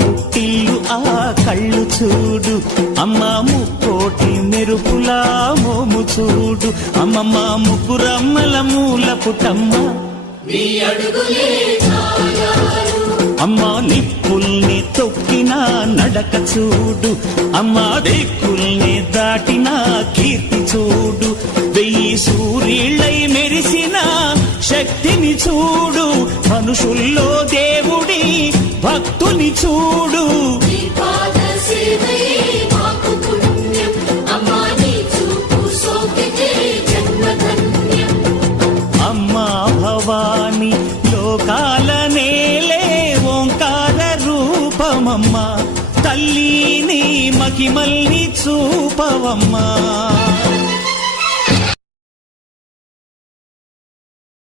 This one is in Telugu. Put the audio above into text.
పుట్టిల్లు ఆ కళ్ళు చూడు, అమ్మ ముక్కోటి మెరుపులా మోము చూడు, అమ్మమ్మ ముగ్గురమ్మల మూల పుటమ్మ అమ్మ నిప్పుల్ని తొక్కిన నడక చూడు, అమ్మ దిక్కుల్ని దాటిన కీర్తి చూడు, 1000 సూర్యుళ్ళై మెరిసిన శక్తిని చూడు, మనుషుల్లో దేవుడి భక్తుని చూడు. అమ్మా భవాని లోకాల నేలే ఓంకార రూపమమ్మా, తల్లిని మహిమల్ని చూపవమ్మా.